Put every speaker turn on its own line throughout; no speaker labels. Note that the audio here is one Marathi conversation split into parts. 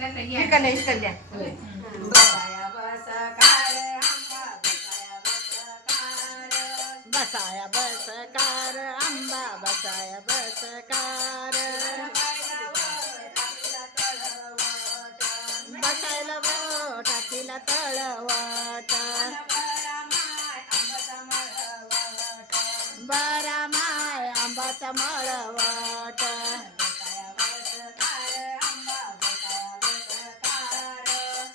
इकडल्या इकडल्या
बसाया बसकार आंबा बसाया बसकार
बसायला वो टाकीला तळवट बरा माय आंबाचा मळवट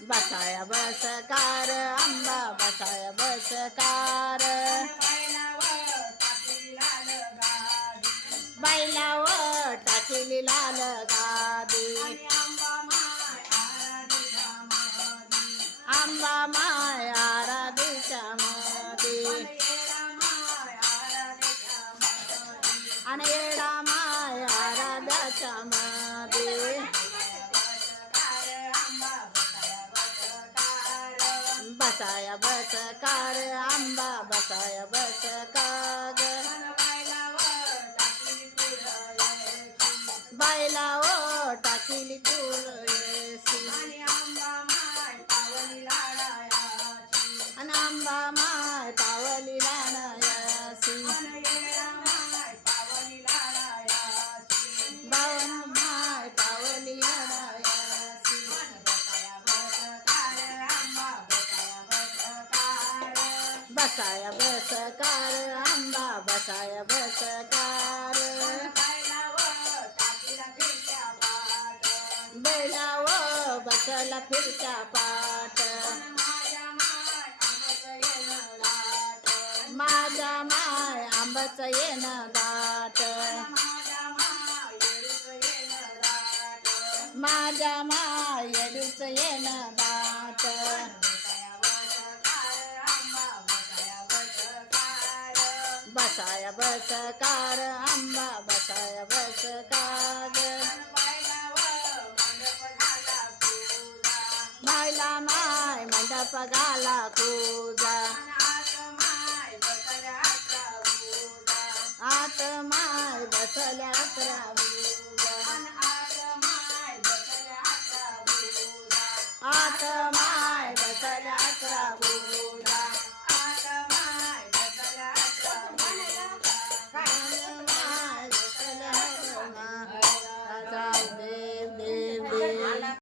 बसाया बसकार आंबा बसाया बसकार. बैलाव टाकली लाल गादी. आंबा माय आराधीच्या मध्ये आणि येडा माय आराध्याच्या मध्ये बसाया बसकार आंबा बसाया बसकार बायला ओ टाकीली तुळशी बसाय बसकार आंबा बसाया बसकार. बैला बसला फिरच्या पाट. माझ्या माय आंबाच येणं दाट. माझ्या माय येणं दाट. बसाया बसकार आंबा बसाया बसकार. बायला माय मंडप गाला पूजा